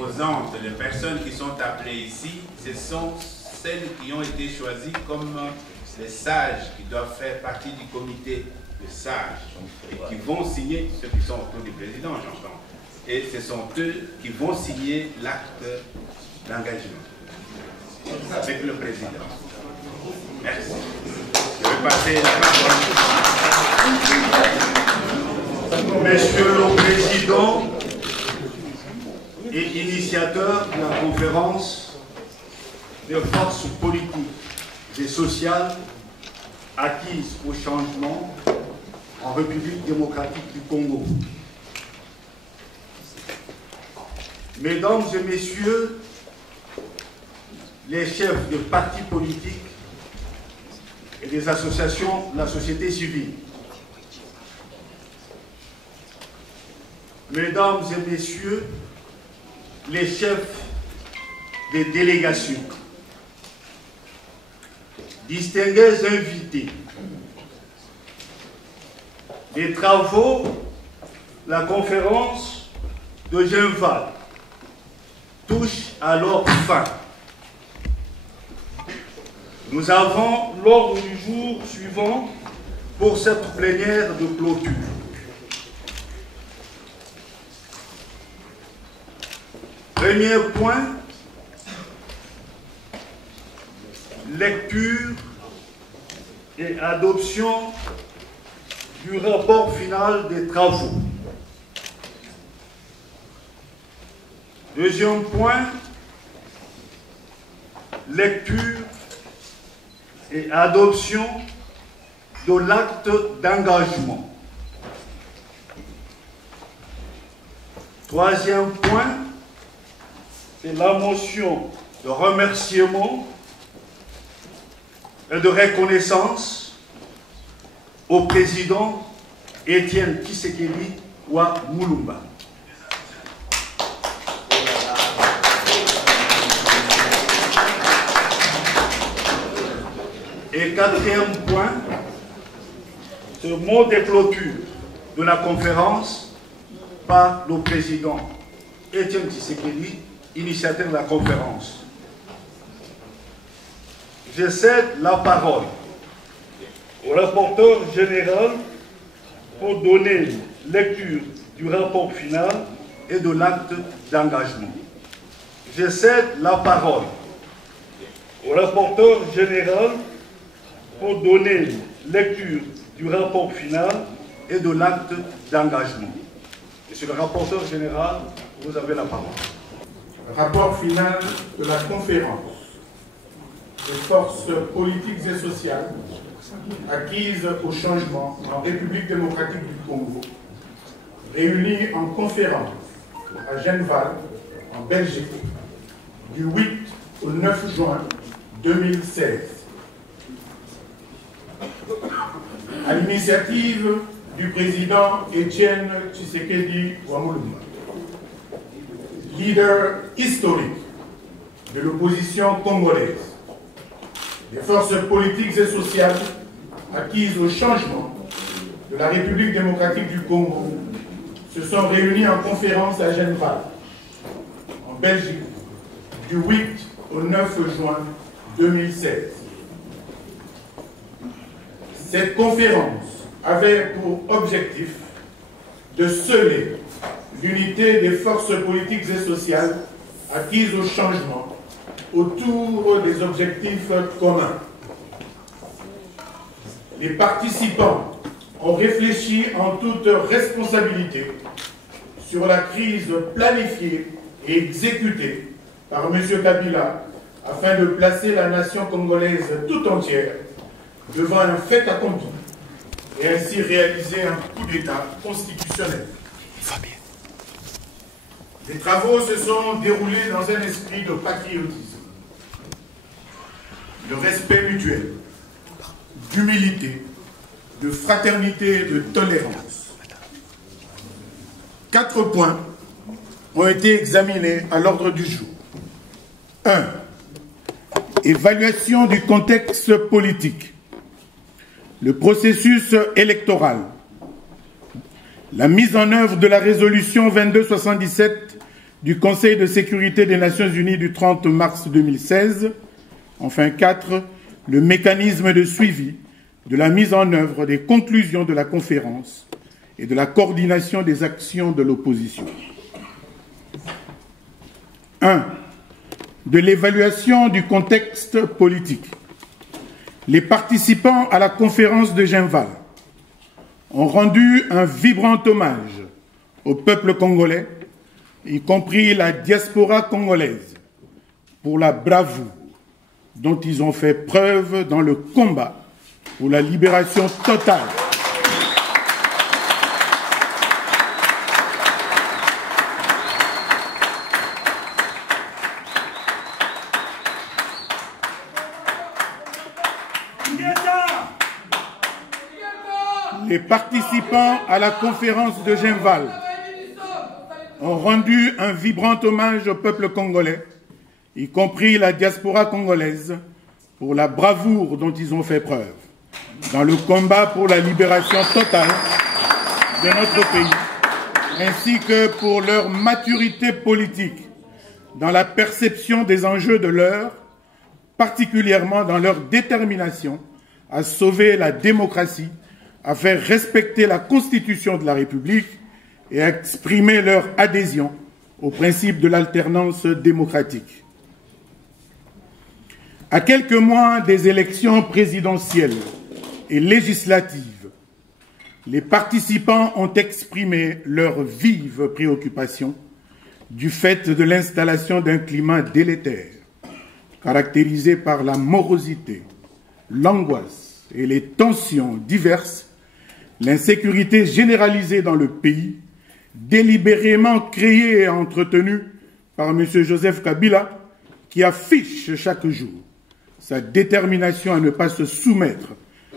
composantes, les personnes qui sont appelées ici, ce sont celles qui ont été choisies comme les sages qui doivent faire partie du comité des sages et qui vont signer, ceux qui sont autour du président, j'entends. Et ce sont eux qui vont signer l'acte d'engagement avec le président. Merci. Je vais passer la parole. Monsieur le Président et initiateur de la conférence des forces politiques et sociales acquises au changement en République démocratique du Congo. Mesdames et Messieurs, les chefs de partis politiques et des associations de la société civile, Mesdames et Messieurs, les chefs des délégations, distingués invités, les travaux de la conférence de Genval touchent à leur fin. Nous avons l'ordre du jour suivant pour cette plénière de clôture. Premier point, lecture et adoption du rapport final des travaux. Deuxième point, lecture et adoption de l'acte d'engagement. Troisième point, c'est la motion de remerciement et de reconnaissance au président Étienne Tshisekedi wa Mulumba. Et quatrième point, ce mot de clôture de la conférence par le président Étienne Tshisekedi, initiateur de la conférence. Je cède la parole au rapporteur général pour donner lecture du rapport final et de l'acte d'engagement. Je cède la parole au rapporteur général pour donner lecture du rapport final et de l'acte d'engagement. Monsieur le rapporteur général, vous avez la parole. Rapport final de la conférence des forces politiques et sociales acquises au changement en République démocratique du Congo, réunies en conférence à Genval, en Belgique, du 8 au 9 juin 2016. À l'initiative du président Étienne Tshisekedi wa Mulumba, leader historique de l'opposition congolaise, des forces politiques et sociales acquises au changement de la République démocratique du Congo, se sont réunis en conférence à Genval, en Belgique, du 8 au 9 juin 2016. Cette conférence avait pour objectif de sceller l'unité des forces politiques et sociales acquises au changement autour des objectifs communs. Les participants ont réfléchi en toute responsabilité sur la crise planifiée et exécutée par M. Kabila afin de placer la nation congolaise tout entière devant un fait accompli et ainsi réaliser un coup d'État constitutionnel. Les travaux se sont déroulés dans un esprit de patriotisme, de respect mutuel, d'humilité, de fraternité et de tolérance. 4 points ont été examinés à l'ordre du jour. 1. Évaluation du contexte politique, le processus électoral, la mise en œuvre de la résolution 2277 du Conseil de sécurité des Nations Unies du 30 mars 2016. Enfin 4, le mécanisme de suivi de la mise en œuvre des conclusions de la conférence et de la coordination des actions de l'opposition. 1. De l'évaluation du contexte politique. Les participants à la conférence de Genval ont rendu un vibrant hommage au peuple congolais, y compris la diaspora congolaise, pour la bravoure dont ils ont fait preuve dans le combat pour la libération totale Les participants à la conférence de Genval ont rendu un vibrant hommage au peuple congolais, y compris la diaspora congolaise, pour la bravoure dont ils ont fait preuve dans le combat pour la libération totale de notre pays, ainsi que pour leur maturité politique dans la perception des enjeux de l'heure, particulièrement dans leur détermination à sauver la démocratie, à faire respecter la Constitution de la République et à exprimer leur adhésion au principe de l'alternance démocratique. À quelques mois des élections présidentielles et législatives, les participants ont exprimé leur vive préoccupation du fait de l'installation d'un climat délétère, caractérisé par la morosité, l'angoisse et les tensions diverses, l'insécurité généralisée dans le pays, délibérément créée et entretenue par M. Joseph Kabila, qui affiche chaque jour sa détermination à ne pas se soumettre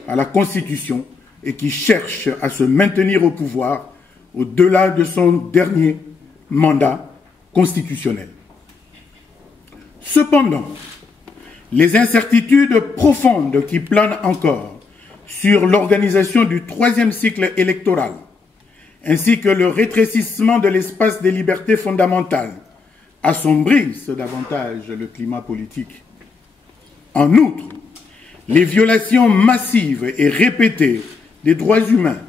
à la Constitution et qui cherche à se maintenir au pouvoir au-delà de son dernier mandat constitutionnel. Cependant, les incertitudes profondes qui planent encore sur l'organisation du troisième cycle électoral, ainsi que le rétrécissement de l'espace des libertés fondamentales, assombrissent davantage le climat politique. En outre, les violations massives et répétées des droits humains,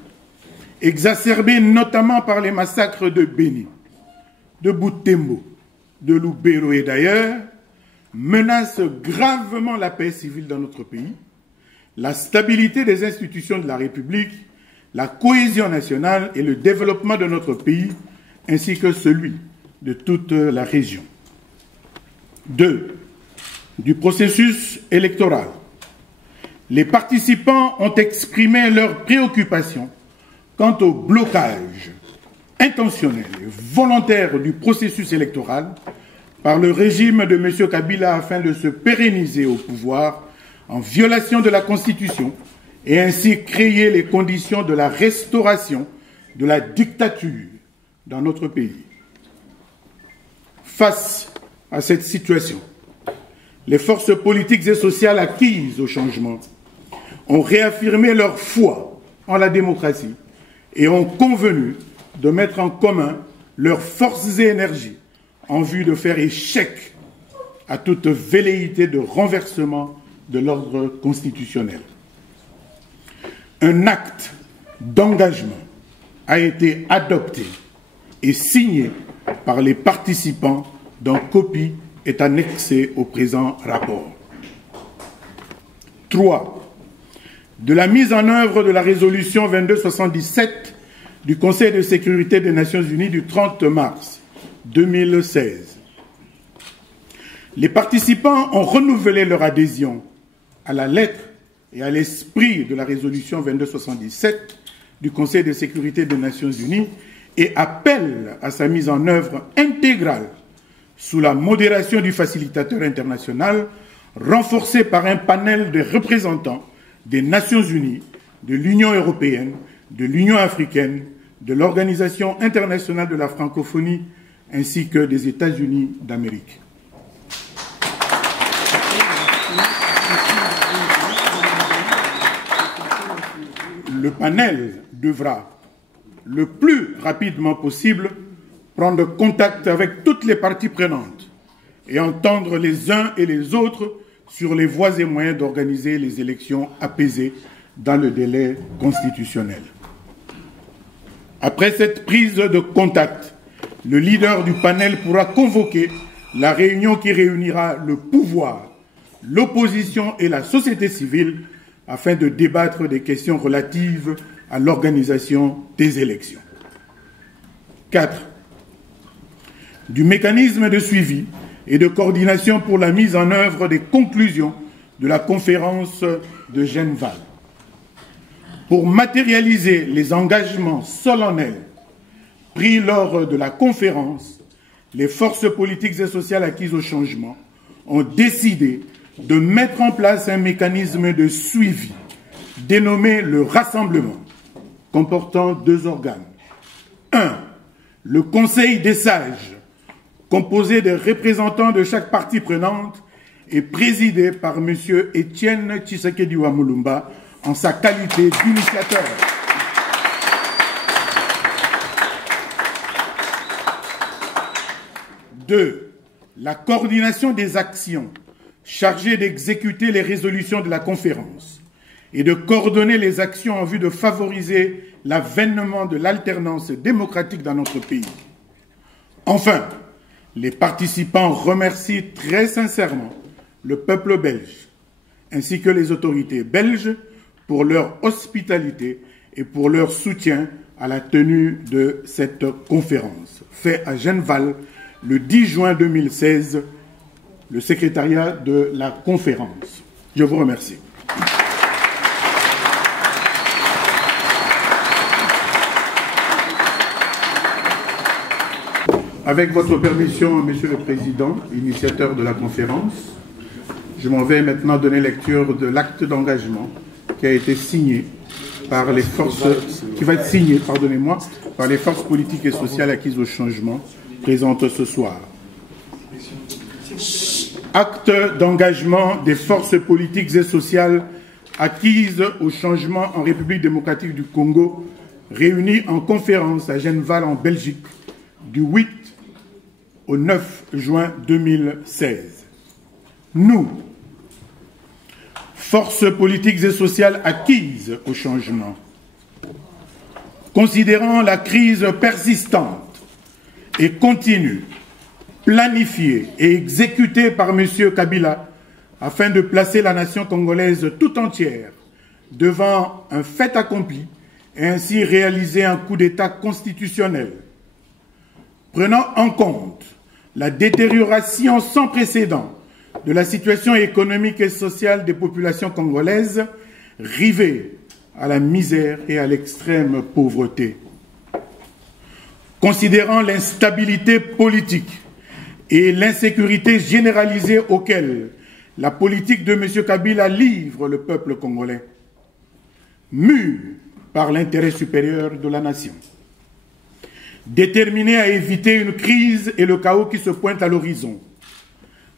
exacerbées notamment par les massacres de Béni, de Butembo, de Lubero et d'ailleurs, menacent gravement la paix civile dans notre pays, la stabilité des institutions de la République, la cohésion nationale et le développement de notre pays, ainsi que celui de toute la région. 2. Du processus électoral. Les participants ont exprimé leurs préoccupations quant au blocage intentionnel et volontaire du processus électoral par le régime de M. Kabila afin de se pérenniser au pouvoir en violation de la Constitution et ainsi créer les conditions de la restauration de la dictature dans notre pays. Face à cette situation, les forces politiques et sociales acquises au changement ont réaffirmé leur foi en la démocratie et ont convenu de mettre en commun leurs forces et énergies en vue de faire échec à toute velléité de renversement de l'ordre constitutionnel. Un acte d'engagement a été adopté et signé par les participants dont copie est annexée au présent rapport. 3. De la mise en œuvre de la résolution 2277 du Conseil de sécurité des Nations Unies du 30 mars 2016. Les participants ont renouvelé leur adhésion à la lettre et à l'esprit de la résolution 2277 du Conseil de sécurité des Nations Unies et appellent à sa mise en œuvre intégrale sous la modération du facilitateur international, renforcé par un panel de représentants des Nations Unies, de l'Union européenne, de l'Union africaine, de l'Organisation internationale de la francophonie, ainsi que des États-Unis d'Amérique. Le panel devra, le plus rapidement possible, prendre contact avec toutes les parties prenantes et entendre les uns et les autres sur les voies et moyens d'organiser les élections apaisées dans le délai constitutionnel. Après cette prise de contact, le leader du panel pourra convoquer la réunion qui réunira le pouvoir, l'opposition et la société civile afin de débattre des questions relatives à l'organisation des élections. 4. Du mécanisme de suivi et de coordination pour la mise en œuvre des conclusions de la conférence de Genval. Pour matérialiser les engagements solennels pris lors de la conférence, les forces politiques et sociales acquises au changement ont décidé de mettre en place un mécanisme de suivi dénommé le Rassemblement, comportant 2 organes. 1. Le Conseil des sages, composé des représentants de chaque partie prenante et présidé par M. Etienne Tshisekedi Wamulumba en sa qualité d'initiateur. 2. La coordination des actions chargées d'exécuter les résolutions de la conférence et de coordonner les actions en vue de favoriser l'avènement de l'alternance démocratique dans notre pays. Enfin, les participants remercient très sincèrement le peuple belge ainsi que les autorités belges pour leur hospitalité et pour leur soutien à la tenue de cette conférence. Fait à Genval le 10 juin 2016, le secrétariat de la conférence. Je vous remercie. Avec votre permission, Monsieur le Président, initiateur de la conférence, je m'en vais maintenant donner lecture de l'acte d'engagement qui a été signé par les forces, qui va être signé, pardonnez-moi, par les forces politiques et sociales acquises au changement présentes ce soir. Acte d'engagement des forces politiques et sociales acquises au changement en République démocratique du Congo, réunies en conférence à Genval en Belgique du 8 au 9 juin 2016. Nous, forces politiques et sociales acquises au changement, considérant la crise persistante et continue, planifiée et exécutée par M. Kabila afin de placer la nation congolaise tout entière devant un fait accompli et ainsi réaliser un coup d'État constitutionnel. Prenant en compte la détérioration sans précédent de la situation économique et sociale des populations congolaises rivées à la misère et à l'extrême pauvreté. Considérant l'instabilité politique et l'insécurité généralisée auxquelles la politique de M. Kabila livre le peuple congolais, mu par l'intérêt supérieur de la nation. Déterminé à éviter une crise et le chaos qui se pointent à l'horizon,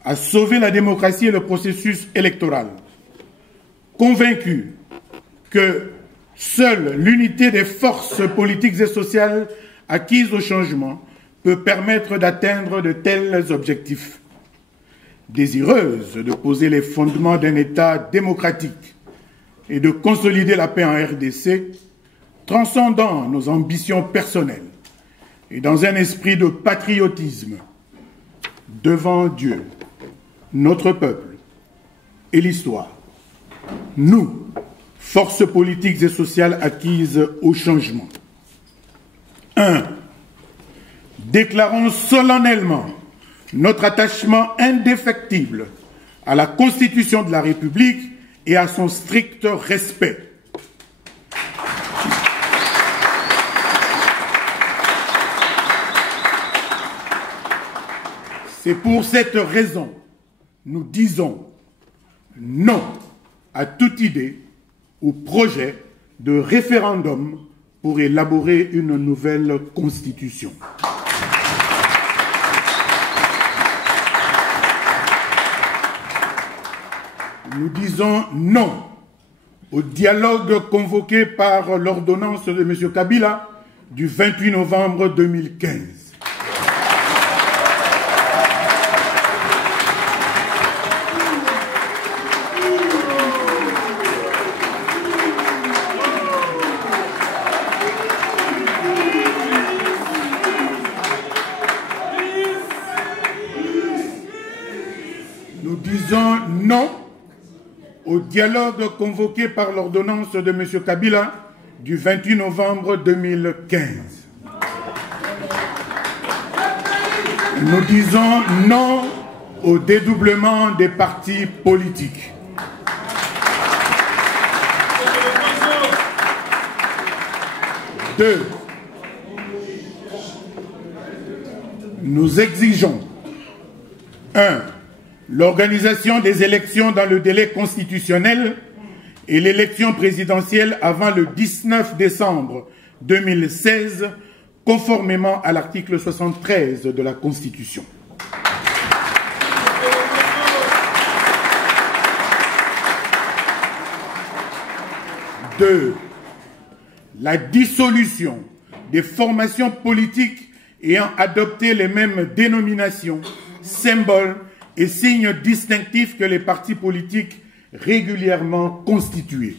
à sauver la démocratie et le processus électoral, convaincu que seule l'unité des forces politiques et sociales acquises au changement peut permettre d'atteindre de tels objectifs. Désireuse de poser les fondements d'un État démocratique et de consolider la paix en RDC, transcendant nos ambitions personnelles et dans un esprit de patriotisme, devant Dieu, notre peuple et l'histoire, nous, forces politiques et sociales acquises au changement. 1. Déclarons solennellement notre attachement indéfectible à la Constitution de la République et à son strict respect. C'est pour cette raison, nous disons non à toute idée ou projet de référendum pour élaborer une nouvelle constitution. Nous disons non au dialogue convoqué par l'ordonnance de M. Kabila du 28 novembre 2015. Nous disons non au dialogue convoqué par l'ordonnance de M. Kabila du 28 novembre 2015. Nous disons non au dédoublement des partis politiques. Deux, nous exigeons 1. L'organisation des élections dans le délai constitutionnel et l'élection présidentielle avant le 19 décembre 2016, conformément à l'article 73 de la Constitution. 2. La dissolution des formations politiques ayant adopté les mêmes dénominations, symboles et signes distinctifs que les partis politiques régulièrement constitués.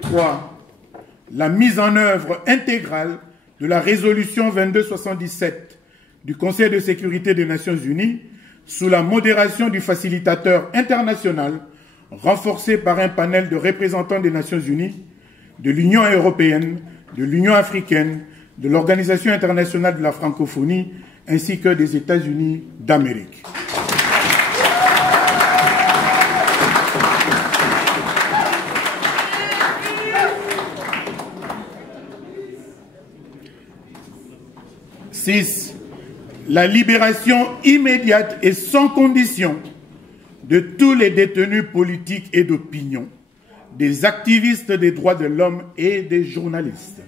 Trois, la mise en œuvre intégrale de la résolution 2277 du Conseil de sécurité des Nations Unies sous la modération du facilitateur international renforcé par un panel de représentants des Nations Unies, de l'Union européenne, de l'Union africaine, de l'Organisation internationale de la francophonie, ainsi que des États-Unis d'Amérique. Six, la libération immédiate et sans condition de tous les détenus politiques et d'opinion, des activistes des droits de l'homme et des journalistes.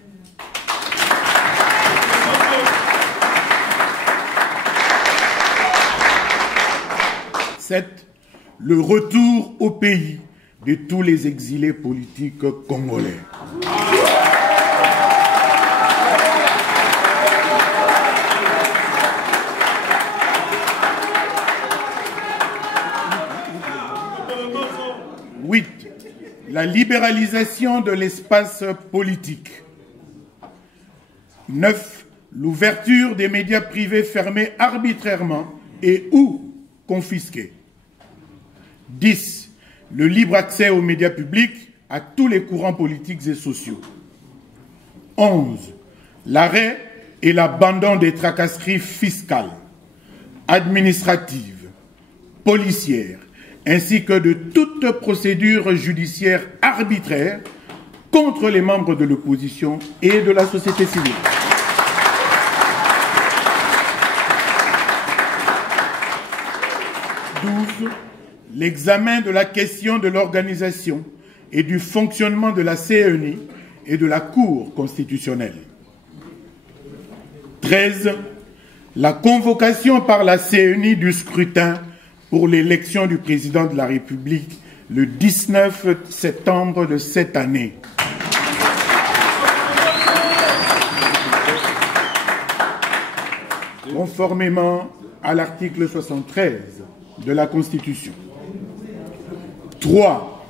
7. Le retour au pays de tous les exilés politiques congolais. La libéralisation de l'espace politique. 9. L'ouverture des médias privés fermés arbitrairement et ou confisqués. 10. Le libre accès aux médias publics à tous les courants politiques et sociaux. 11. L'arrêt et l'abandon des tracasseries fiscales, administratives, policières, ainsi que de toute procédure judiciaire arbitraire contre les membres de l'opposition et de la société civile. 12. L'examen de la question de l'organisation et du fonctionnement de la CENI et de la Cour constitutionnelle. 13. La convocation par la CENI du scrutin pour l'élection du président de la République le 19 septembre de cette année. Conformément à l'article 73 de la Constitution. 3.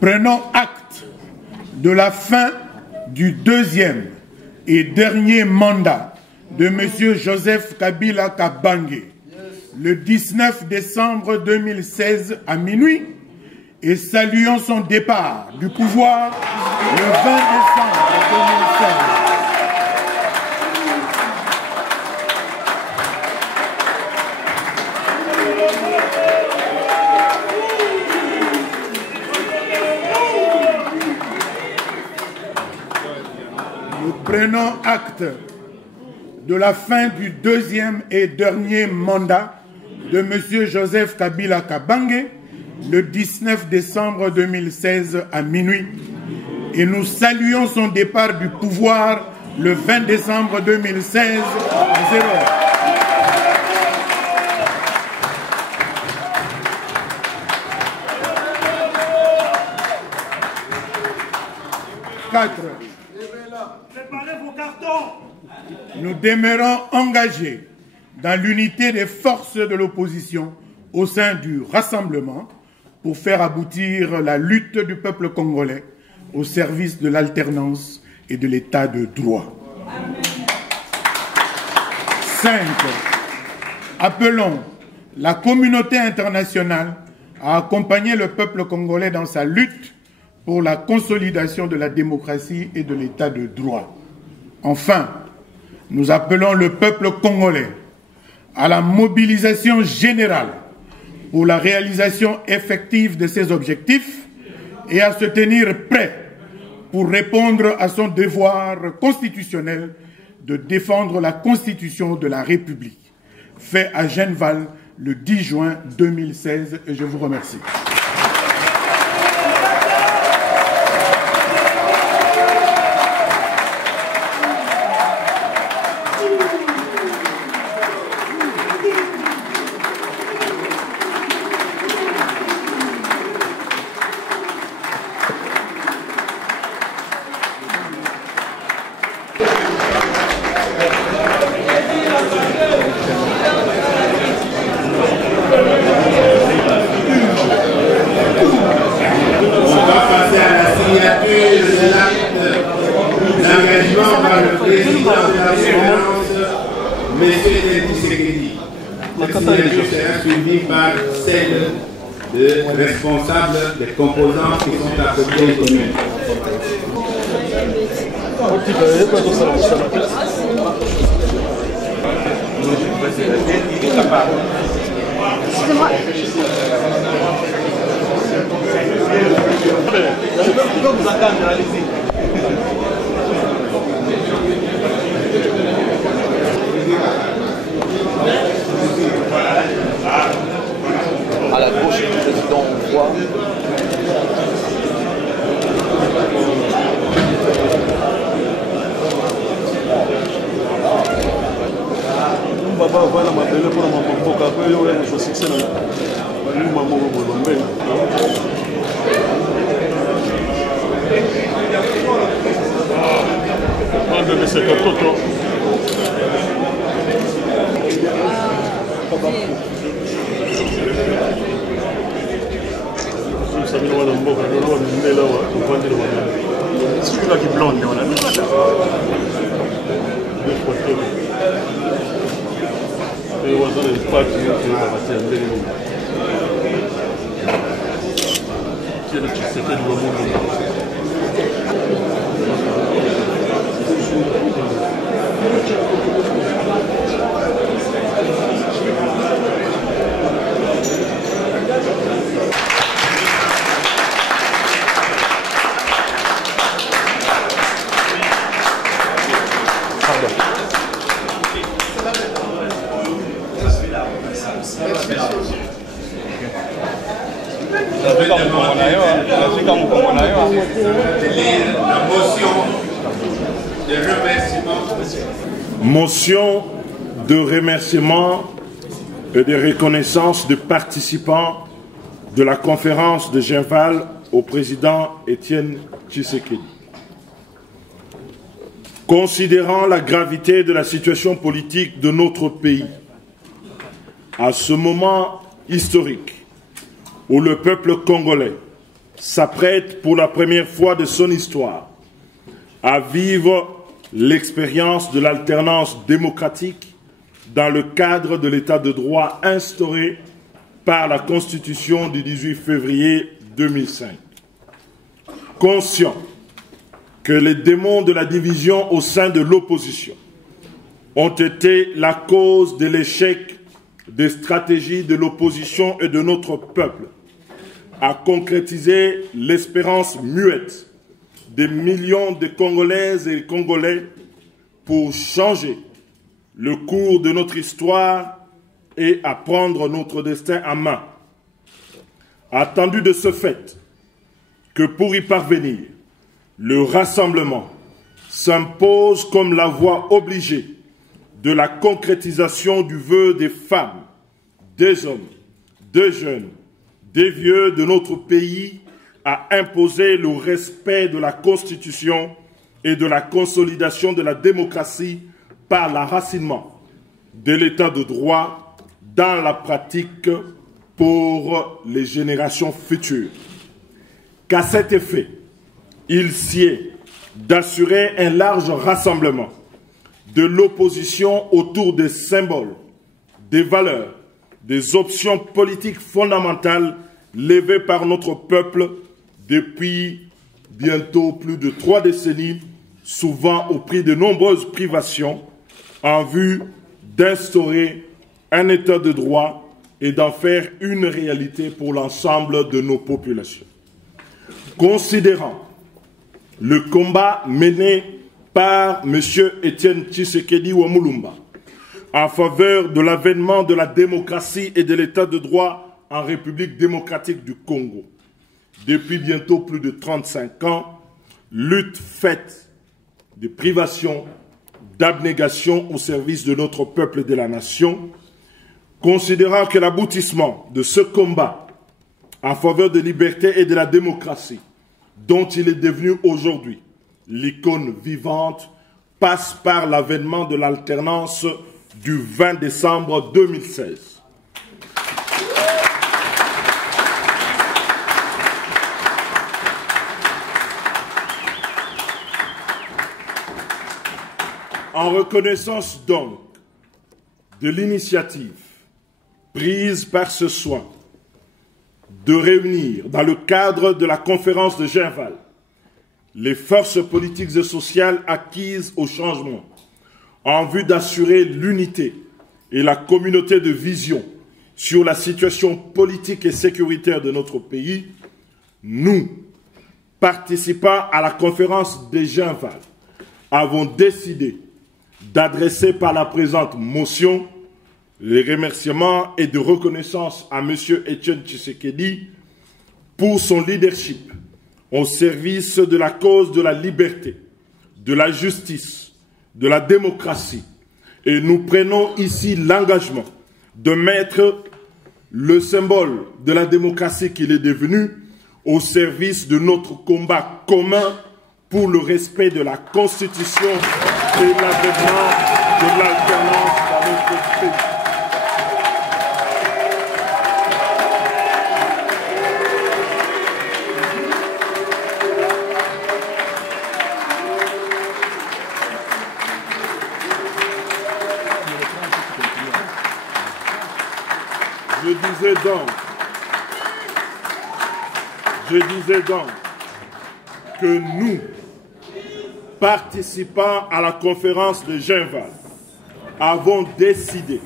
Prenons acte de la fin du deuxième et dernier mandat de M. Joseph Kabila Kabange, le 19 décembre 2016 à minuit, et saluons son départ du pouvoir le 20 décembre 2016. Nous prenons acte de la fin du deuxième et dernier mandat de M. Joseph Kabila Kabange, le 19 décembre 2016 à minuit, et nous saluons son départ du pouvoir le 20 décembre 2016 à 0 heure. Préparez vos cartons. Nous demeurons engagés dans l'unité des forces de l'opposition au sein du rassemblement pour faire aboutir la lutte du peuple congolais au service de l'alternance et de l'état de droit. Amen. 5. Appelons la communauté internationale à accompagner le peuple congolais dans sa lutte pour la consolidation de la démocratie et de l'état de droit. Enfin, nous appelons le peuple congolais à la mobilisation générale pour la réalisation effective de ses objectifs et à se tenir prêt pour répondre à son devoir constitutionnel de défendre la Constitution de la République, fait à Genval le 10 juin 2016. Et je vous remercie. Sera suivi par celle de responsables des composants qui sont à côté de nous. Baba wana mabele pour mboka ko yo ya succès na bali maman bo bambenga bando de ce toto si sabino wana mboka na wana mbela wa tupande na mabele sikuwa kiblonde ona nada de photo et was on impact qui va passer en dernier minute. Qui est le secret du moment Motion de remerciement et de reconnaissance des participants de la conférence de Genval au président Étienne Tshisekedi. Considérant la gravité de la situation politique de notre pays, à ce moment historique où le peuple congolais s'apprête pour la première fois de son histoire à vivre l'expérience de l'alternance démocratique dans le cadre de l'état de droit instauré par la Constitution du 18 février 2005. Conscient que les démons de la division au sein de l'opposition ont été la cause de l'échec des stratégies de l'opposition et de notre peuple à concrétiser l'espérance muette des millions de Congolaises et Congolais pour changer le cours de notre histoire et à prendre notre destin en main. Attendu de ce fait que pour y parvenir, le rassemblement s'impose comme la voie obligée de la concrétisation du vœu des femmes, des hommes, des jeunes, des vieux de notre pays à imposer le respect de la Constitution et de la consolidation de la démocratie par l'enracinement de l'état de droit dans la pratique pour les générations futures. Qu'à cet effet, il sied d'assurer un large rassemblement de l'opposition autour des symboles, des valeurs, des options politiques fondamentales levées par notre peuple depuis bientôt plus de 3 décennies, souvent au prix de nombreuses privations, en vue d'instaurer un état de droit et d'en faire une réalité pour l'ensemble de nos populations. Considérant le combat mené par M. Etienne Tshisekedi Wamulumba en faveur de l'avènement de la démocratie et de l'état de droit en République démocratique du Congo, depuis bientôt plus de 35 ans, lutte faite de privation, d'abnégation au service de notre peuple et de la nation, considérant que l'aboutissement de ce combat en faveur de liberté et de la démocratie, dont il est devenu aujourd'hui l'icône vivante, passe par l'avènement de l'alternance du 20 décembre 2016. En reconnaissance donc de l'initiative prise par ce soin de réunir dans le cadre de la conférence de Genval les forces politiques et sociales acquises au changement en vue d'assurer l'unité et la communauté de vision sur la situation politique et sécuritaire de notre pays, nous, participants à la conférence de Genval, avons décidé d'adresser par la présente motion les remerciements et de reconnaissance à M. Etienne Tshisekedi pour son leadership au service de la cause de la liberté, de la justice, de la démocratie. Et nous prenons ici l'engagement de mettre le symbole de la démocratie qu'il est devenu au service de notre combat commun pour le respect de la Constitution et l'avènement de l'alternance dans notre pays. Je disais donc que nous, participants à la conférence de Genval, avons décidé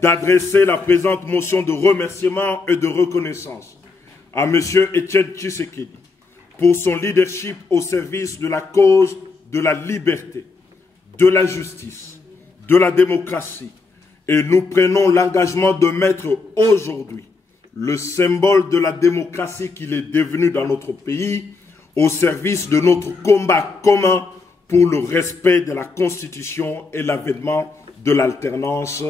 d'adresser la présente motion de remerciement et de reconnaissance à M. Etienne Tshisekedi pour son leadership au service de la cause de la liberté, de la justice, de la démocratie. Et nous prenons l'engagement de mettre aujourd'hui le symbole de la démocratie qu'il est devenu dans notre pays au service de notre combat commun pour le respect de la Constitution et l'avènement de l'alternance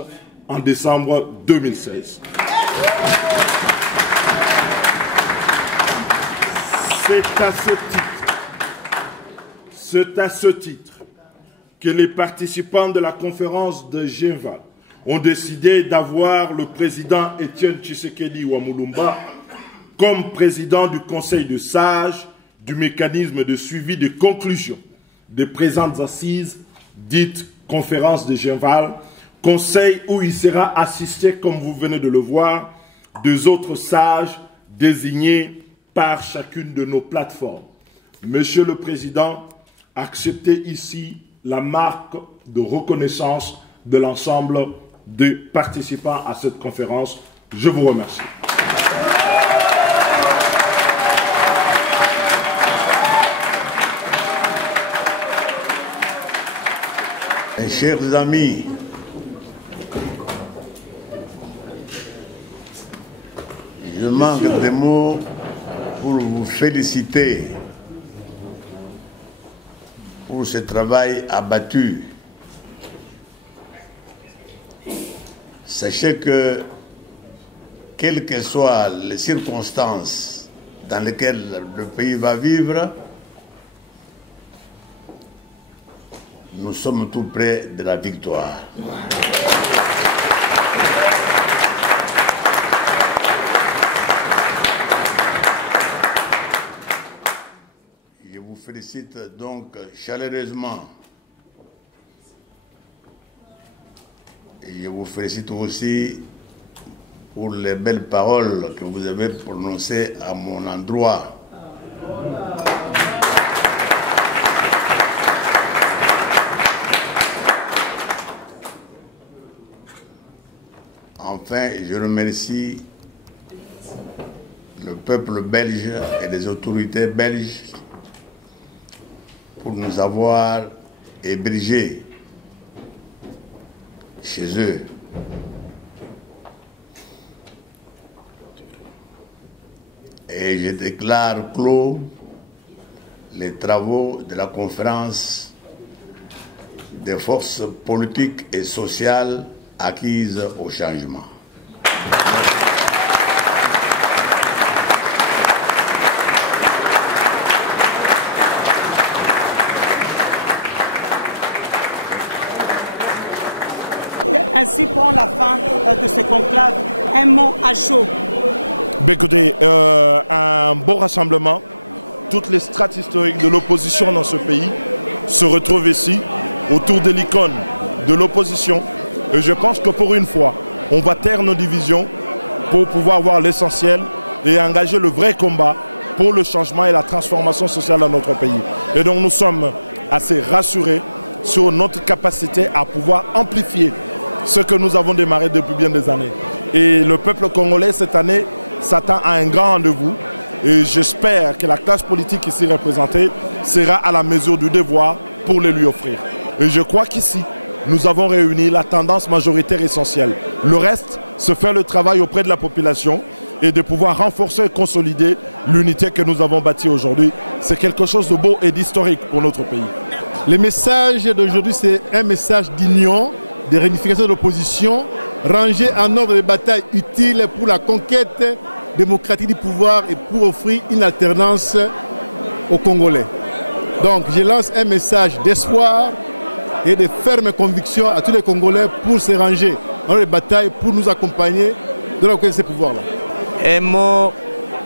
en décembre 2016. C'est à ce titre que les participants de la conférence de Genval ont décidé d'avoir le président Etienne Tshisekedi Wamulumba comme président du Conseil de sages du mécanisme de suivi des conclusions des présentes assises, dites conférence de Genval, conseil où il sera assisté, comme vous venez de le voir, deux autres sages désignés par chacune de nos plateformes. Monsieur le Président, acceptez ici la marque de reconnaissance de l'ensemble des participants à cette conférence. Je vous remercie. Mes chers amis, je manque de mots pour vous féliciter pour ce travail abattu. Sachez que, quelles que soient les circonstances dans lesquelles le pays va vivre, nous sommes tout près de la victoire. Je vous félicite donc chaleureusement je vous félicite aussi pour les belles paroles que vous avez prononcées à mon endroit. Enfin, je remercie le peuple belge et les autorités belges pour nous avoir hébergés chez eux. Et je déclare clos les travaux de la conférence des forces politiques et sociales acquises au changement. Ainsi prend la fin de ce conclave. Un mot à chaud. Écoutez, un beau rassemblement. Toutes les strates historiques de l'opposition dans ce pays se retrouvent ici, autour de l'icône de l'opposition. Et je pense que pour une fois, on va taire nos divisions pour pouvoir voir l'essentiel et engager le vrai combat pour le changement et la transformation sociale dans notre pays. Et donc nous sommes assez rassurés sur notre capacité à pouvoir amplifier ce que nous avons démarré depuis bien des années. Et le peuple congolais cette année s'attend à un grand rendez-vous et j'espère que la classe politique ici représentée sera à la mesure du devoir pour le lui offrir. Et je crois qu'ici, nous avons réuni la tendance majoritaire essentielle. Le reste, c'est faire le travail auprès de la population et de pouvoir renforcer et consolider l'unité que nous avons bâtie aujourd'hui. C'est quelque chose de beau et d'historique pour notre pays. Le message d'aujourd'hui, c'est un message d'union, de réunification de l'opposition, rangé en ordre de bataille utile pour la conquête démocratique du pouvoir et pour offrir une alternance aux Congolais. Donc je lance un message d'espoir et de ferme conviction à tous les Congolais pour se ranger en ordre de bataille, pour nous accompagner dans la conquête de ces pouvoirs-là. Un mot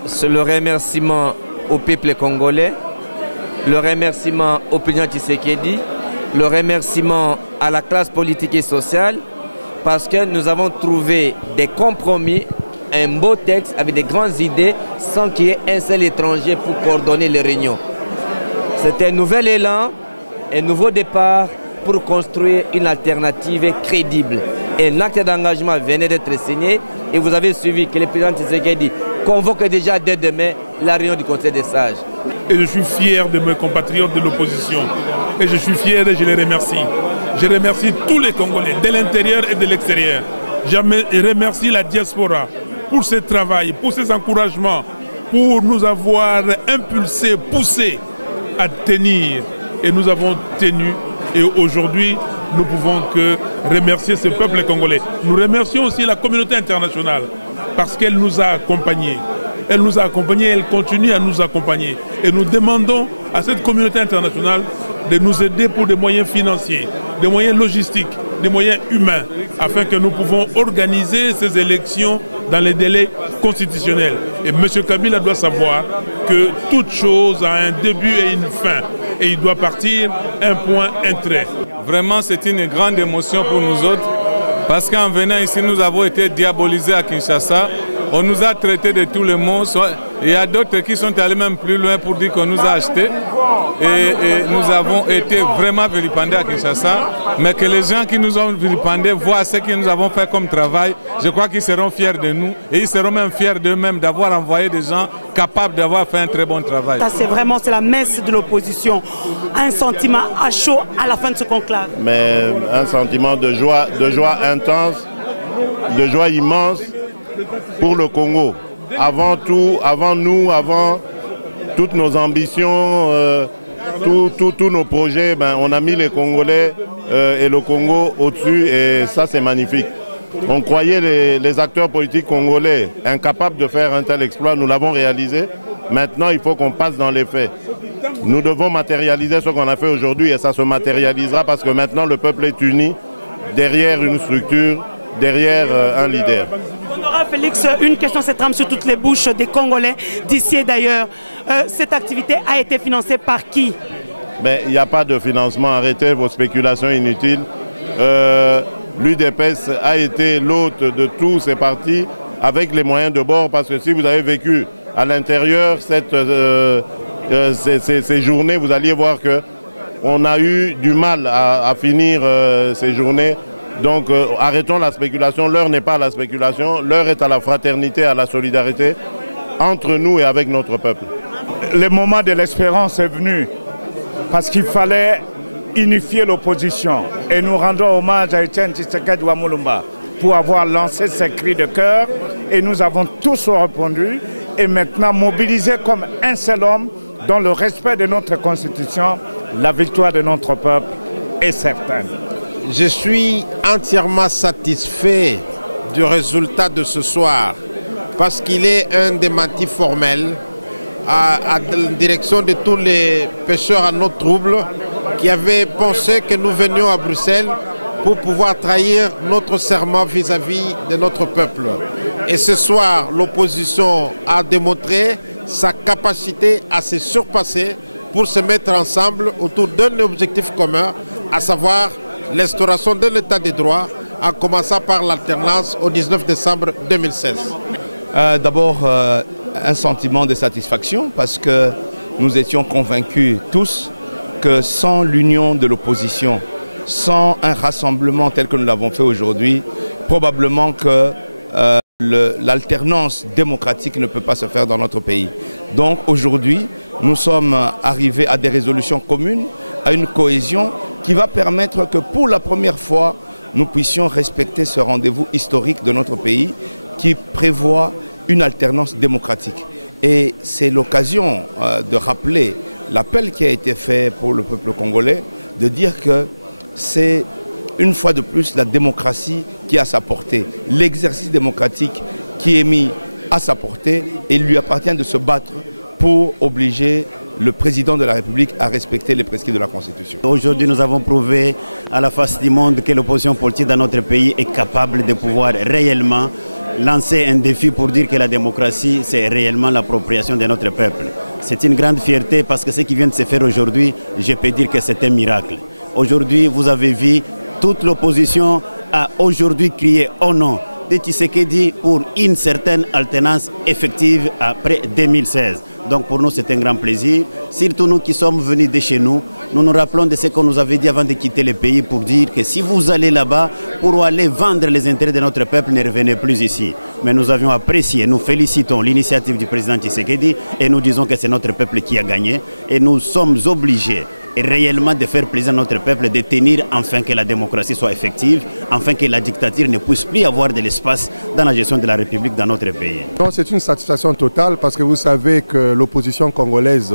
sur le remerciement au peuple congolais, le remerciement au président Tshisekedi, le remerciement à la classe politique et sociale, parce que nous avons trouvé des compromis, un beau texte avec des grandes idées, sans qu'il y ait un seul étranger pour coordonner les réunions. C'est un nouvel élan, un nouveau départ pour construire une alternative crédible. Et l'acte d'engagement venait d'être signé et vous avez suivi que le président Tshisekedi convoque déjà dès demain la réunion du Conseil des sages. Et je suis fier de mes compatriotes de l'opposition. Et je suis fier et je les remercie. Je remercie tous les Congolais, de l'intérieur et de l'extérieur. Je remercie la diaspora pour ce travail, pour ces encouragements, pour nous avoir impulsés, poussés à tenir. Et nous avons tenu. Et aujourd'hui, nous ne pouvons que remercier ce peuple congolais. Nous remercions aussi la communauté internationale parce qu'elle nous a accompagnés. Elle nous a accompagnés, elle continue à nous accompagner. Et nous demandons à cette communauté internationale de nous aider pour des moyens financiers, des moyens logistiques, des moyens humains, afin que nous pouvons organiser ces élections dans les délais constitutionnels. Et M. Kabila doit savoir que toute chose a un début et une fin. Et il doit partir un point, un trait. Vraiment, c'est une grande émotion pour nous autres, parce qu'en venant ici, nous avons été diabolisés à Kinshasa. On nous a traités de tous les mots. Il y a d'autres qui sont allés même plus loin pour dire qu'on nous a achetés. Et nous avons été vraiment vilipendés à Kinshasa. Mais que les gens qui nous ont vilipendés voient ce que nous avons fait comme travail, je crois qu'ils seront fiers de nous. Et ils seront même fiers d'eux-mêmes d'avoir envoyé des gens capables d'avoir fait un très bon travail. Ça, c'est la messe de l'opposition. Un sentiment à chaud à la fin de ce conclave. Mais un sentiment de joie intense, de joie immense pour le Congo. Avant tout, avant nous, avant toutes nos ambitions, tous nos projets, on a mis les Congolais et le Congo au-dessus et ça c'est magnifique. On croyait les acteurs politiques congolais incapables de faire un tel exploit, nous l'avons réalisé. Maintenant il faut qu'on passe dans les faits. Nous devons matérialiser ce qu'on a fait aujourd'hui et ça se matérialisera parce que maintenant le peuple est uni derrière une structure, derrière un leader. Honorable Félix, une question se trame sur toutes les bouches des Congolais, d'ici et d'ailleurs. Cette activité a été financée par qui? Il n'y a pas de financement, arrêtez vos spéculations inutiles. l'UDPS a été l'hôte de tous ces partis avec les moyens de bord, parce que si vous avez vécu à l'intérieur ces journées, vous alliez voir qu'on a eu du mal à finir ces journées. Donc arrêtons la spéculation, l'heure n'est pas à la spéculation, l'heure est à la fraternité, à la solidarité entre nous et avec notre peuple. Le moment de l'espérance est venu parce qu'il fallait unifier l'opposition. Et nous rendons hommage à Etienne Tshisekedi Wamulumba pour avoir lancé ces cris de cœur. Et nous avons tous répondu. Et maintenant, mobilisés comme un seul homme, dans le respect de notre Constitution, la victoire de notre peuple est certaine. Je suis entièrement satisfait du résultat de ce soir parce qu'il est un démenti formel à la direction de tous les pêcheurs à nos troubles qui avaient pensé que nous venions à Bruxelles pour pouvoir trahir notre serment vis-à-vis de notre peuple. Et ce soir, l'opposition a démontré sa capacité à se surpasser pour se mettre ensemble autour d'un objectif commun, à savoir l'instauration de l'état de droit, en commençant par l'alternance au 19 décembre 2016. D'abord, un sentiment de satisfaction parce que nous étions convaincus tous que sans l'union de l'opposition, sans un rassemblement tel que nous l'avons fait aujourd'hui, probablement que l'alternance démocratique ne peut pas se faire dans notre pays. Donc aujourd'hui, nous sommes arrivés à des résolutions communes, à une cohésion qui va permettre que pour la première fois, nous puissions respecter ce rendez-vous historique de notre pays qui prévoit une alternance démocratique. Et c'est l'occasion de rappeler l'appel qui a été fait pour le peuple congolais, de dire que c'est une fois de plus la démocratie qui a sa portée, l'exercice démocratique qui est mis à sa portée, et il lui appartient de se battre pour obliger le président de la République à respecter les prescrits de la Constitution. Aujourd'hui, nous avons prouvé à la face du monde que l'opposition politique dans notre pays est capable de pouvoir réellement lancer un défi pour dire que la démocratie, c'est réellement l'appropriation de notre peuple. C'est une grande fierté parce que ce qui vient de se faire aujourd'hui, je peux dire que c'est un miracle. Aujourd'hui, vous avez vu, toute l'opposition a aujourd'hui crié au nom de Tshisekedi pour une certaine alternance effective après 2016. Donc pour nous, c'est un grand plaisir. Surtout nous qui sommes venus de chez nous, nous nous rappelons de ce qu'on nous avait dit avant de quitter le pays pour dire que si vous allez là-bas pour aller vendre les intérêts de notre peuple, ne revenez plus ici. Mais nous avions apprécié, nous félicitons l'initiative du président Tshisekedi et nous disons que c'est notre peuple qui a gagné. Et nous sommes obligés réellement de faire plaisir à notre peuple, de tenir enfin que la démocratie soit effective, enfin que la dictature ne puisse plus avoir de l'espace dans la gestion de la République dans notre pays. C'est une satisfaction totale parce que vous savez que l'opposition congolaise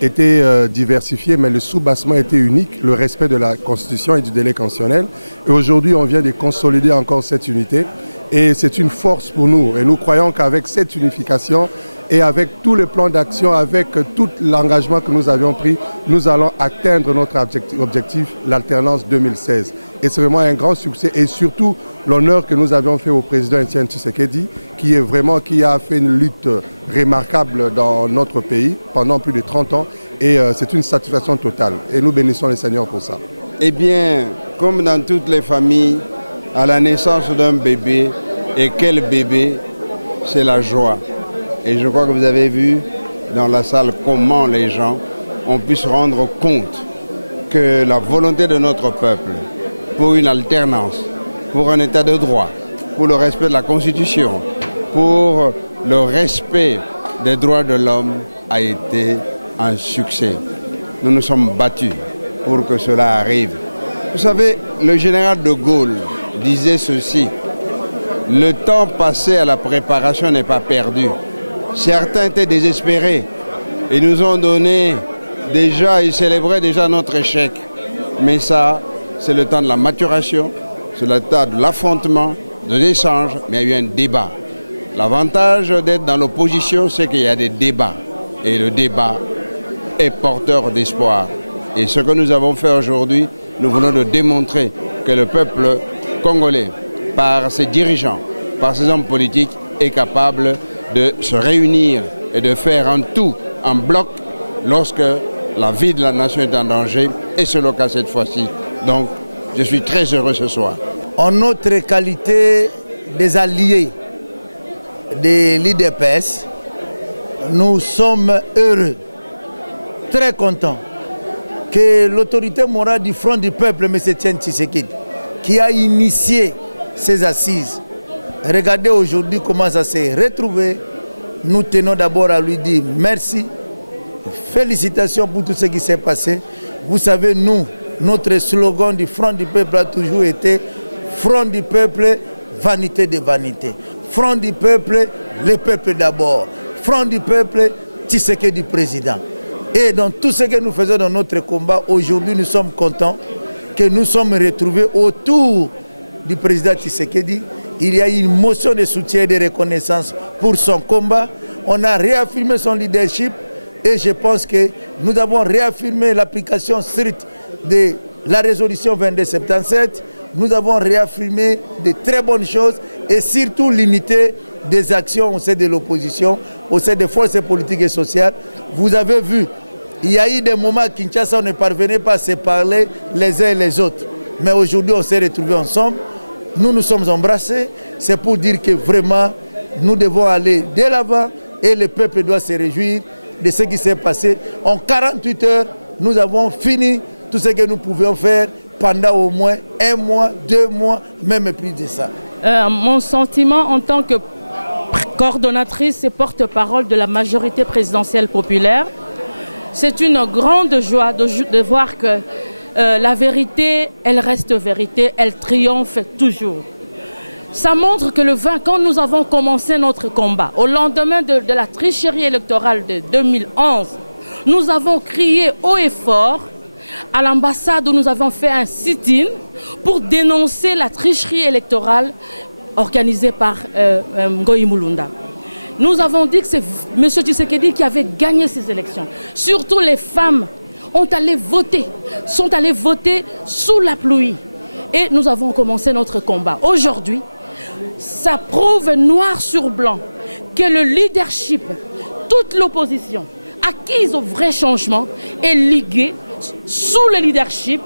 était diversifiée, mais le soubassement était unique, le respect de la Constitution et du délai constitutionnel. Et aujourd'hui, on vient de consolider encore cette unité et c'est une force pour nous. Et nous croyons qu'avec cette unification, et avec tous les plans d'action, avec tout l'engagement que nous avions pris, nous allons atteindre notre objectif, l'alternance 2016. Et c'est vraiment un grand succès et surtout l'honneur que nous avions fait au président Etienne Tshisekedi, qui a fait une lutte remarquable dans notre pays pendant plus de 30 ans. Et c'est une satisfaction totale. Et nous bénissons le Seigneur pour ça. Eh bien, comme dans toutes les familles, à la naissance d'un bébé, et quel bébé, c'est la joie. Et je crois que vous avez vu dans la salle comment les gens ont pu se rendre compte que la volonté de notre peuple pour une alternance, pour un état de droit, pour le respect de la Constitution, pour le respect des droits de l'homme a été un succès. Nous nous sommes battus pour que cela arrive. Vous savez, le général de Gaulle disait ceci: le temps passé à la préparation n'est pas perdu. Certains étaient désespérés et nous ont donné déjà, ils célébraient déjà notre échec. Mais ça, c'est le temps de la maturation, c'est le temps de l'affrontement, de l'échange, mais il y a eu un débat. L'avantage d'être dans l'opposition, c'est qu'il y a des débats. Et le débat est porteur d'espoir. Et ce que nous avons fait aujourd'hui, nous voulons le démontrer que le peuple congolais, par ses dirigeants, par ses hommes politiques, est capable de se réunir et de faire un tout en bloc lorsque la vie de la nation est en danger, et c'est le cas cette fois-ci. Donc, je suis très heureux ce soir. En notre qualité des alliés de l'IDPS, nous sommes heureux, très contents que l'autorité morale du Front du Peuple, M. Etienne Tshisekedi, qui a initié ces assises, regardez aujourd'hui comment ça s'est retrouvé. Nous tenons d'abord à lui dire merci, félicitations pour tout ce qui s'est passé. Vous savez, nous, notre slogan du Front du Peuple a toujours été Front du Peuple, vanité de vanité. Front du Peuple, le peuple d'abord. Front du Peuple, Tshisekedi président. Et dans tout ce que nous faisons dans notre combat, aujourd'hui nous sommes contents que nous sommes retrouvés autour du président Tshisekedi. Il y a une motion de soutien et de reconnaissance pour son combat. On a réaffirmé son leadership et je pense que nous avons réaffirmé l'application stricte de la résolution 2277. Nous avons réaffirmé de très bonnes choses et surtout l'unité des actions au sein de l'opposition, au sein des forces politiques et sociales. Vous avez vu, il y a eu des moments à Kinshasa, on ne parvenait pas à se parler les uns et les autres. Mais aujourd'hui, on s'est retrouvés ensemble. Nous nous sommes embrassés. C'est pour dire que vraiment, nous devons aller de l'avant et le peuple doit se réjouir de ce qui s'est passé. En 48 heures, nous avons fini tout ce que nous pouvions faire pendant au moins 1 mois, 2 mois, même plus de ça. Mon sentiment en tant que coordonnatrice et porte-parole de la majorité présidentielle populaire, c'est une grande joie de voir que la vérité, elle reste vérité, elle triomphe toujours. Ça montre que le 20, quand nous avons commencé notre combat, au lendemain de la tricherie électorale de 2011, nous avons crié haut et fort à l'ambassade où nous avons fait un sit-in pour dénoncer la tricherie électorale organisée par Ngoï Mulunda. Nous avons dit que c'est M. Tshisekedi qui avait gagné ces élections. Surtout les femmes sont allées voter sous la pluie. Et nous avons commencé notre combat. Aujourd'hui, ça prouve noir sur blanc que le leadership, toute l'opposition, acquise au vrai changement, est liguée sous le leadership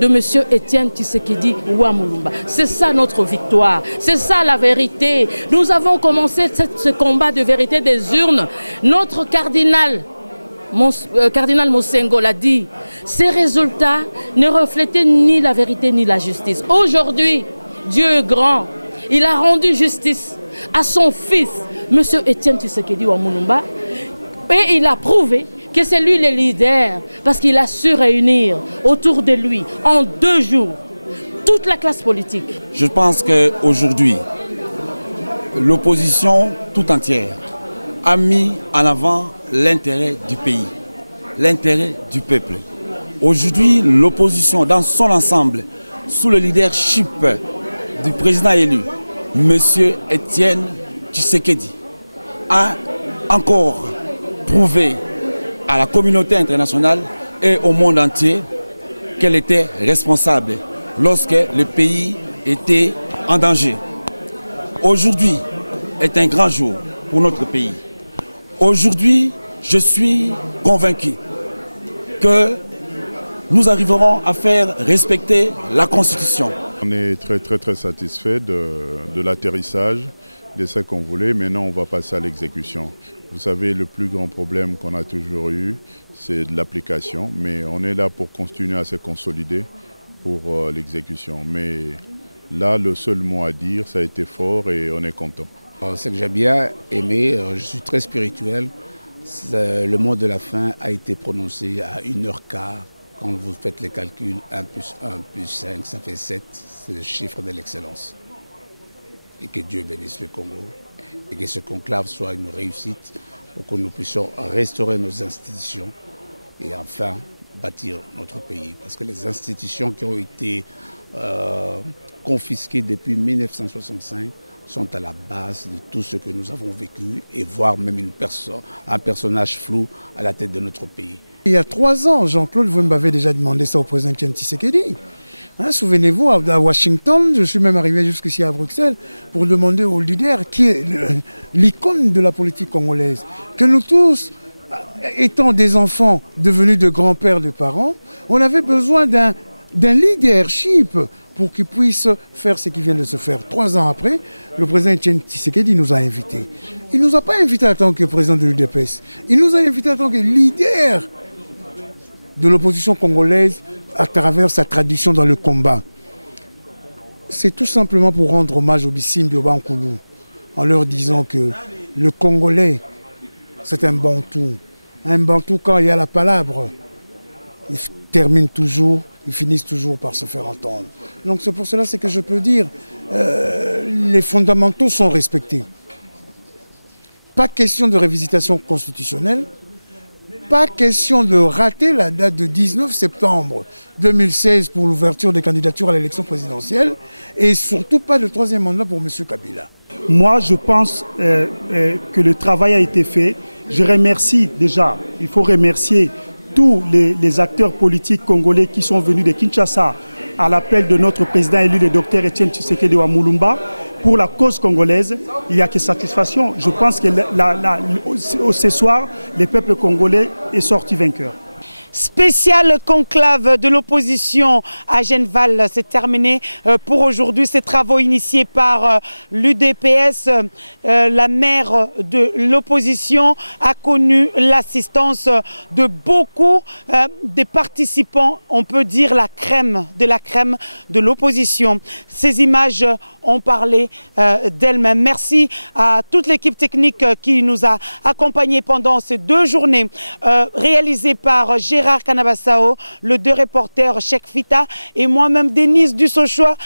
de M. Etienne Tshisekedi Ouamulumba. C'est ça notre victoire, c'est ça la vérité. Nous avons commencé ce combat de vérité des urnes. Notre cardinal Mosengo l'a dit, ces résultats ne reflétaient ni la vérité ni la justice. Aujourd'hui, Dieu est grand, il a rendu justice à son fils, M. Etienne Tshisekedi Ouamulumba, et il a prouvé que c'est lui le leader, parce qu'il a su réunir autour de lui, en 2 jours, toute la classe politique. Je pense qu'aujourd'hui, l'opposition tout entière a mis en avant l'intérêt du pays, l'intérêt du peuple. Aujourd'hui, l'opposition dans son ensemble, sous le leadership du président élu, M. Etienne Tshisekedi, a encore prouvé à la communauté internationale et au monde entier qu'elle était responsable lorsque le pays était en danger. Aujourd'hui est un grand jour pour notre pays. Aujourd'hui, je suis convaincu que nous arriverons à faire respecter la Constitution. On est très satisfait de l'atterrissage de ce qu'on voulait. Maintenant, on va passer à l'exécution. Vous savez, le plus grand problème qu'on a toujours eu, c'est de l'application. Mais on est là pour continuer à se consolider pour l'exécution. Mais là, le seul mot à dire, ça a été fort et on est content. Ce que j'ai bien aimé, je suis très spirituel, le mot de la fin a été prononcé à 1h15. Quand vous faites les calculs, 1 plus 1 plus 5, ça fait 7, c'est le chiffre de l'excellence. Et que Dieu bénisse le Congo et que ce conclave soit une réussite pour que nous puissions restaurer nos institutions et enfin bâtir notre pays. Parce que les institutions qui ont été confisquées depuis 1965 sont à la base de tout ce que nous avons vécu et voire même un personnage flou à la tête de notre pays. Il y a 3 ans, Jean-Claude, vous m'avez déjà demandé ça au président Etienne Tshisekedi. Hein, souvenez-vous, à Washington, je suis même arrivé jusqu'ici à Bruxelles pour demander au leader qui est l'icône de la politique congolaise, que nous tous, étant des enfants devenus de grands-pères, de parents, on avait besoin d'un d'un leadership pour qu'il puisse faire ce qui vient de se faire. 3 ans après, le président Etienne Tshisekedi nous a invités. Il ne nous a pas invités en tant que président de l'UDPS. Il nous a invités en tant que leader de l'opposition congolaise à travers sa tradition dans le combat. C'est tout simplement pour rendre hommage au Bissimbi Obankoulou en leur disant que le Congolais, c'est un Bantou. Un Bantou, quand il y a la palabre, il termine toujours, ils finissent toujours par se faire entendre. Donc c'est pour cela que je peux dire, les fondamentaux sont respectés. Pas question de révisitation constitutionnelle, pas question de rater la date de 19 septembre 2016 pour l'ouverture des candidatures à l'élection présidentielle et surtout pas de 3e mandat pour M. Kabila. Moi, je pense que le travail a été fait. Je remercie déjà, il faut remercier tous les acteurs politiques congolais qui sont venus de Kinshasa à l'appel de notre président élu, le docteur Etienne Tshisekedi wa Mulumba, pour la cause congolaise. Il n'y a que satisfaction. Je pense que ce soir, le peuple congolais est sorti vainqueur. Spécial conclave de l'opposition à Genval, c'est terminé pour aujourd'hui. Ces travaux initiés par l'UDPS, la maire de l'opposition, a connu l'assistance de beaucoup des participants, on peut dire la crème de l'opposition. Ces images ont parlé d'elles-mêmes. Merci à toute l'équipe technique qui nous a accompagnés pendant ces 2 journées, réalisées par Gérard Kanabassao, le 2 reporters Cheikh Fita et moi-même Denise Dussochoa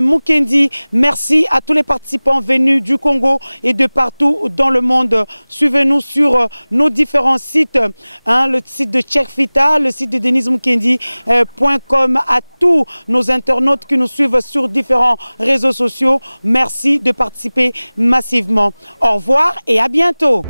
Mukendi. Merci à tous les participants venus du Congo et de partout dans le monde. Suivez-nous sur nos différents sites, le site de Cheikh Fita, le site de Denise Mukendi.com, à tous nos internautes qui nous suivent sur différents réseaux sociaux. Merci de participer massivement. Au revoir et à bientôt.